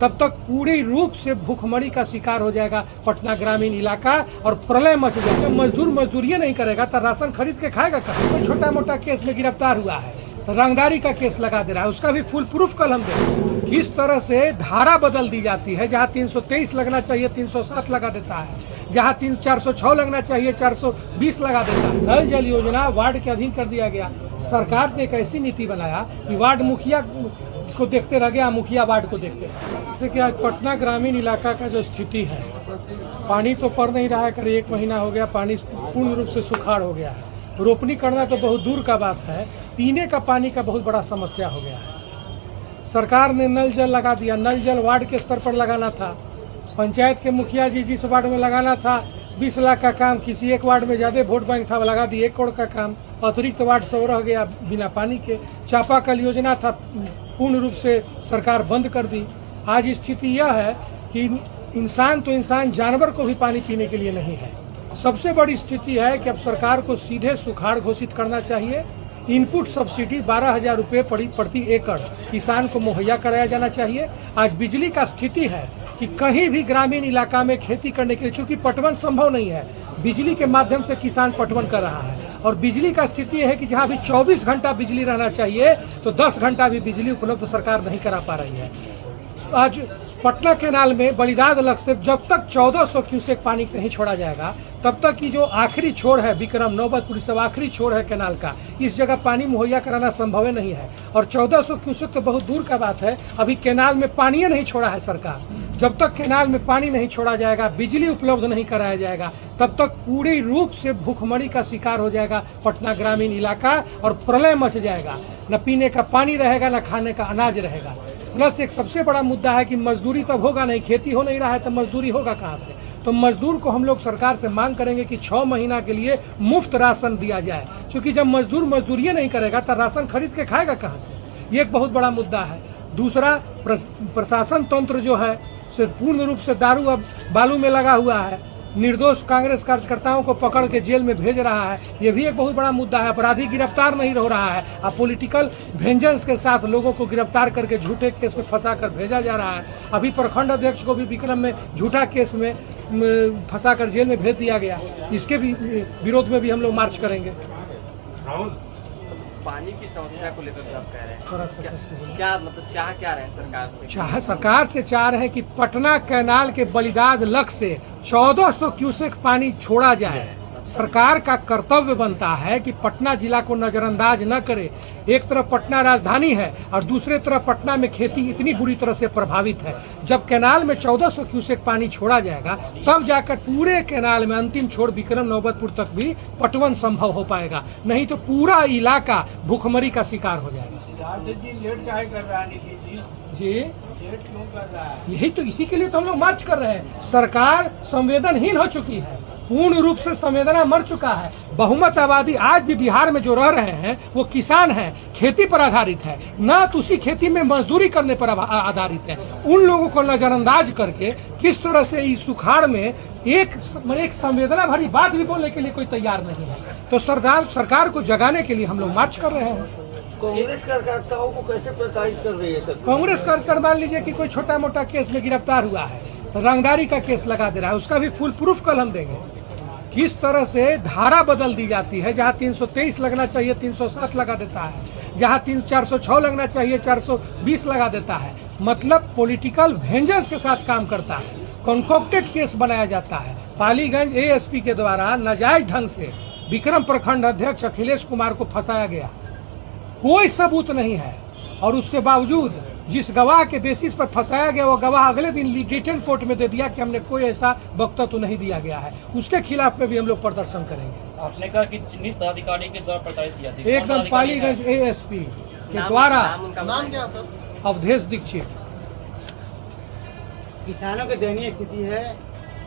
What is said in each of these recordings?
तब तक पूरी रूप से भूखमरी का शिकार हो जाएगा पटना ग्रामीण इलाका और प्रलय मच जाएगा। मजदूर मजदूरी नहीं करेगा तो राशन खरीद के खाएगा कहाँ? कोई छोटा मोटा केस में गिरफ्तार हुआ है तो रंगदारी का केस लगा दे रहा है, उसका भी फुल प्रूफ कल हम दें। किस तरह से धारा बदल दी जाती है, जहाँ 323 लगना चाहिए 307 लगा देता है, जहाँ 406 लगना चाहिए 420 लगा देता है। नल जल योजना वार्ड के अधीन कर दिया गया। सरकार ने एक ऐसी नीति बनाया कि वार्ड मुखिया को देखते रह गया, मुखिया वार्ड को देखते। देखिए आज पटना ग्रामीण इलाका का जो स्थिति है, पानी तो पड़ नहीं रहा है, करीब 1 महीना हो गया, पानी पूर्ण रूप से सुखाड़ हो गया है। रोपनी करना तो बहुत दूर का बात है, पीने का पानी का बहुत बड़ा समस्या हो गया है। सरकार ने नल जल लगा दिया। नल जल वार्ड के स्तर पर लगाना था, पंचायत के मुखिया जी जिस वार्ड में लगाना था 20 लाख का काम, किसी एक वार्ड में ज़्यादा वोट बैंक था लगा दी 1 करोड़ का काम, अतिरिक्त वार्ड सब रह गया बिना पानी के। चापाकल योजना था, पूर्ण रूप से सरकार बंद कर दी। आज स्थिति यह है कि इंसान तो इंसान, जानवर को भी पानी पीने के लिए नहीं है। सबसे बड़ी स्थिति है कि अब सरकार को सीधे सुखाड़ घोषित करना चाहिए। इनपुट सब्सिडी 12,000 रुपये प्रति एकड़ किसान को मुहैया कराया जाना चाहिए। आज बिजली का स्थिति है कि कहीं भी ग्रामीण इलाका में खेती करने के लिए, चूंकि पटवन संभव नहीं है, बिजली के माध्यम से किसान पटवन कर रहा है। और बिजली का स्थिति है कि जहां भी 24 घंटा बिजली रहना चाहिए तो 10 घंटा भी बिजली उपलब्ध सरकार नहीं करा पा रही है। आज पटना कैनाल में बलिदाद लक्ष्य से जब तक 1400 क्यूसेक पानी नहीं छोड़ा जाएगा तब तक की जो आखिरी छोर है विक्रम नौबतपुर सब आखिरी छोर है कैनाल का, इस जगह पानी मुहैया कराना संभव नहीं है। और 1400 क्यूसेक तो बहुत दूर का बात है, अभी कैनाल में पानी नहीं छोड़ा है सरकार। जब तक कैनाल में पानी नहीं छोड़ा जाएगा, बिजली उपलब्ध नहीं कराया जाएगा, तब तक पूरी रूप से भूखमरी का शिकार हो जाएगा पटना ग्रामीण इलाका और प्रलय मच जाएगा। न पीने का पानी रहेगा, न खाने का अनाज रहेगा। प्लस एक सबसे बड़ा मुद्दा है कि मजदूरी तब होगा नहीं, खेती हो नहीं रहा है तो मजदूरी होगा कहाँ से? तो मजदूर को हम लोग सरकार से मांग करेंगे कि 6 महीना के लिए मुफ्त राशन दिया जाए, क्योंकि जब मजदूर मजदूरी नहीं करेगा तो राशन खरीद के खाएगा कहाँ से? ये एक बहुत बड़ा मुद्दा है। दूसरा, प्रशासन तंत्र जो है सिर्फ पूर्ण रूप से दारू अब बालू में लगा हुआ है, निर्दोष कांग्रेस कार्यकर्ताओं को पकड़ के जेल में भेज रहा है। ये भी एक बहुत बड़ा मुद्दा है। अपराधी गिरफ्तार नहीं हो रहा है, अब पॉलिटिकल वेंजेंस के साथ लोगों को गिरफ्तार करके झूठे केस में फंसा कर भेजा जा रहा है। अभी प्रखंड अध्यक्ष को भी विक्रम में झूठा केस में फंसा कर जेल में भेज दिया गया। इसके भी विरोध में भी हम लोग मार्च करेंगे। पानी की समस्या को लेकर सब कह रहे हैं, क्या मतलब चाह क्या रहे हैं सरकार से चाह रहे हैं कि पटना कैनाल के बलिदाद लक्ष्य से 1400 क्यूसेक पानी छोड़ा जाए। सरकार का कर्तव्य बनता है कि पटना जिला को नजरअंदाज न करे। एक तरफ पटना राजधानी है और दूसरे तरफ पटना में खेती इतनी बुरी तरह से प्रभावित है। जब कैनाल में 1400 क्यूसेक पानी छोड़ा जाएगा तब जाकर पूरे कैनाल में अंतिम छोर विक्रम नौबतपुर तक भी पटवन संभव हो पाएगा, नहीं तो पूरा इलाका भूखमरी का शिकार हो जाएगा। जी लेट क्यों कर रहा है? यही तो, इसी के लिए तो हम लोग मार्च कर रहे हैं। सरकार संवेदनहीन हो चुकी है, पूर्ण रूप से संवेदना मर चुका है। बहुमत आबादी आज भी बिहार में जो रह रहे हैं वो किसान हैं, खेती पर आधारित है, न तो उसी खेती में मजदूरी करने पर आधारित है। उन लोगों को नजरअंदाज करके किस तरह से इस सुखाड़ में एक संवेदना भरी बात भी बोलने के लिए कोई तैयार नहीं है। तो सरकार को जगाने के लिए हम लोग मार्च कर रहे हैं। कांग्रेस कार्यकर्ताओं को कैसे प्रताड़ित कर रही है सर? कांग्रेस कार्यकर्ता मान लीजिए कि कोई छोटा मोटा केस में गिरफ्तार हुआ है तो रंगदारी का केस लगा दे रहा है, उसका भी फुल प्रूफ कल हम देंगे। किस तरह से धारा बदल दी जाती है, जहाँ 323 लगना चाहिए 307 लगा देता है, जहाँ 406 लगना चाहिए 420 लगा देता है। मतलब पॉलिटिकल वेंजेंस के साथ काम करता है, कॉन्कॉक्टेड केस बनाया जाता है। पालीगंज एएसपी के द्वारा नाजायज ढंग से विक्रम प्रखंड अध्यक्ष अखिलेश कुमार को फंसाया गया, कोई सबूत नहीं है, और उसके बावजूद जिस गवाह के बेसिस पर फंसाया गया वो गवाह अगले दिन रिटन कोर्ट में दे दिया कि हमने कोई ऐसा वक्तव्य तो नहीं दिया गया है। उसके खिलाफ में भी हम लोग प्रदर्शन करेंगे। आपने कहा कि चिन्हित अधिकारी के द्वारा प्रताड़ित किया था, एकदम पालीगंज एएसपी के द्वारा। नाम क्या सर? अवधेश दीक्षित। किसानों की दयनीय स्थिति है,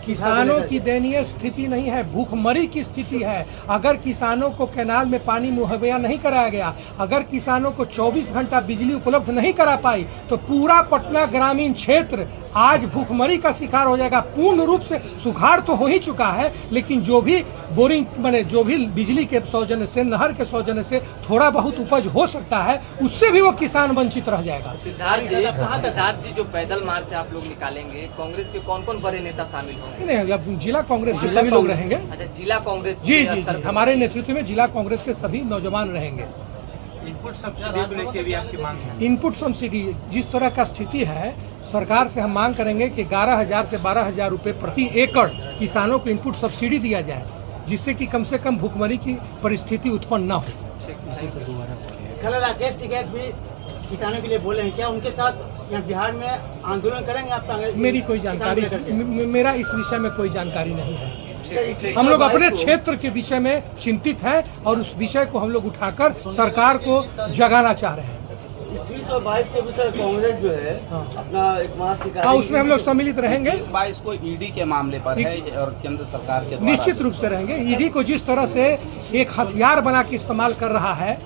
किसानों की दयनीय स्थिति नहीं है, भूखमरी की स्थिति है। अगर किसानों को कैनाल में पानी मुहैया नहीं कराया गया, अगर किसानों को 24 घंटा बिजली उपलब्ध नहीं करा पाई तो पूरा पटना ग्रामीण क्षेत्र आज भूखमरी का शिकार हो जाएगा। पूर्ण रूप से सुखाड़ तो हो ही चुका है, लेकिन जो भी बोरिंग बने, जो भी बिजली के सौजन्य से, नहर के सौजन्य से थोड़ा बहुत उपज हो सकता है, उससे भी वो किसान वंचित रह जाएगा। सिद्धार्थ जी, जो पैदल मार्च आप लोग निकालेंगे, कांग्रेस के कौन कौन बड़े नेता शामिल होंगे? नहीं, अब जिला कांग्रेस के सभी लोग रहेंगे। अच्छा, जिला कांग्रेस जी जी जी, हमारे नेतृत्व में जिला कांग्रेस के सभी नौजवान रहेंगे। इनपुट सब्सिडी को लेकर भी आपकी मांग है? इनपुट सब्सिडी जिस तरह का स्थिति है, सरकार से हम मांग करेंगे कि 11,000 से 12,000 रुपए प्रति एकड़ किसानों को इनपुट सब्सिडी दिया जाए, जिससे कि कम से कम भूखमरी की परिस्थिति उत्पन्न न हो। कल राकेश टिकैत भी किसानों के लिए बोले हैं, क्या उनके साथ यहाँ बिहार में आंदोलन करेंगे आप? मेरी कोई जानकारी, मेरा इस विषय में कोई जानकारी नहीं है। हम लोग अपने क्षेत्र के विषय में चिंतित हैं और उस विषय को हम लोग उठाकर सरकार को जगाना चाह रहे हैं। 322 के विषय कांग्रेस जो है अपना एक मार्च निकालेगी। हाँ, उसमें हम लोग सम्मिलित रहेंगे। 22 को ईडी के मामले पर है और केंद्र सरकार के द्वारा निश्चित रूप से रहेंगे। ईडी को जिस तरह से एक हथियार बना के इस्तेमाल कर रहा है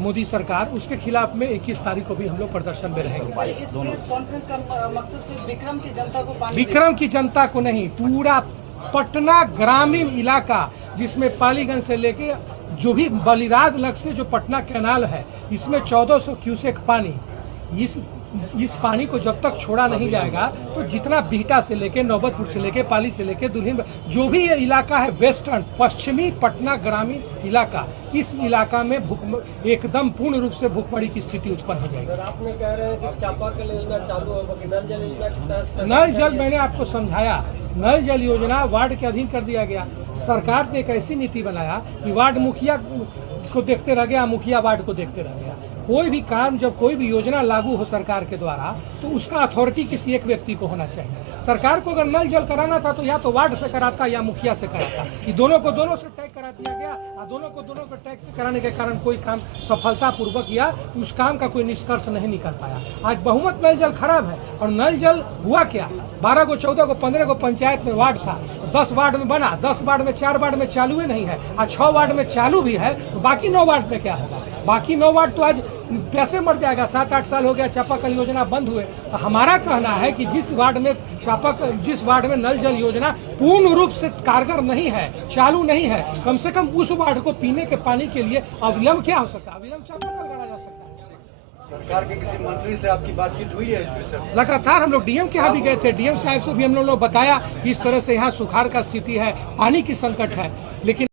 मोदी सरकार, उसके खिलाफ में 21 तारीख को भी हम लोग प्रदर्शन में रहेंगे। इस प्रेस कॉन्फ्रेंस का मकसद सिर्फ विक्रम की जनता को पानी, विक्रम की जनता को नहीं, पूरा पटना ग्रामीण इलाका, जिसमें पालीगंज से लेके जो भी बलिराज लग से जो पटना कैनाल है, इसमें 1400 क्यूसेक पानी, इस पानी को जब तक छोड़ा नहीं जाएगा तो जितना बिहटा से लेके नौबतपुर से लेके पाली से लेके दुल्हिन, जो भी ये इलाका है वेस्टर्न पश्चिमी पटना ग्रामीण इलाका, इस इलाका में एकदम पूर्ण रूप से भूखमरी की स्थिति उत्पन्न हो जाएगी। आपने कह रहे हैं कि चापाकल योजना चालू होगा, नल जल योजना? नल जल मैंने आपको समझाया, नल जल योजना वार्ड के अधीन कर दिया गया। सरकार ने एक ऐसी नीति बनाया कि वार्ड मुखिया को देखते रह गया, मुखिया वार्ड को देखते रह गया। कोई भी काम, जब कोई भी योजना लागू हो सरकार के द्वारा, तो उसका अथॉरिटी किसी एक व्यक्ति को होना चाहिए। सरकार को अगर नल जल कराना था तो या तो वार्ड से कराता या मुखिया से कराता। ये दोनों को दोनों से टैग करा दिया गया और दोनों को टैग से कराने के कारण कोई काम सफलतापूर्वक या उस काम का कोई निष्कर्ष नहीं निकल पाया। आज बहुमत नल जल खराब है। और नल जल हुआ क्या, 12 को 14 को 15 को पंचायत में वार्ड था, 10 वार्ड में बना, 10 वार्ड में 4 वार्ड में चालू ही नहीं है, आज 6 वार्ड में चालू भी है, तो बाकी 9 वार्ड में क्या होगा? बाकी 9 वार्ड तो आज पैसे मर जाएगा। 7-8 साल हो गया चापाकल योजना बंद हुए। तो हमारा कहना है कि जिस वार्ड में नल जल योजना पूर्ण रूप से कारगर नहीं है, चालू नहीं है, कम से कम उस वार्ड को पीने के पानी के लिए अविलंब क्या हो सकता है? अविलंब चापाकल गढ़ा जा सकता है। सरकार के किसी मंत्री से आपकी बातचीत हुई है इस विषय में? लगातार हम लोग डीएम के यहाँ भी गए थे। डीएम साहब से भी हम लोगों ने बताया कि इस तरह से यहाँ सुखाड़ का स्थिति है, पानी की संकट है, लेकिन